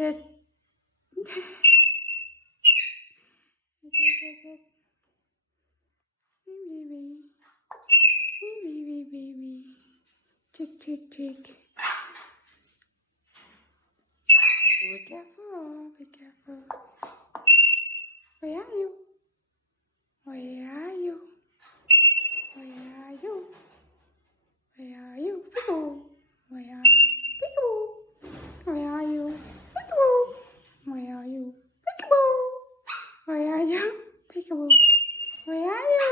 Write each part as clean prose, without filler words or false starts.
it. Baby. Tick. Be careful. Where are you? Peekaboo. Where are you? Peekaboo. Where are you?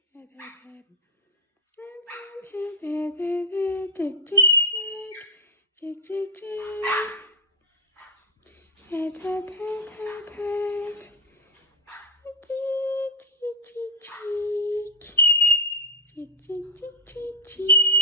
Peekaboo. Tick. Head. Cheek.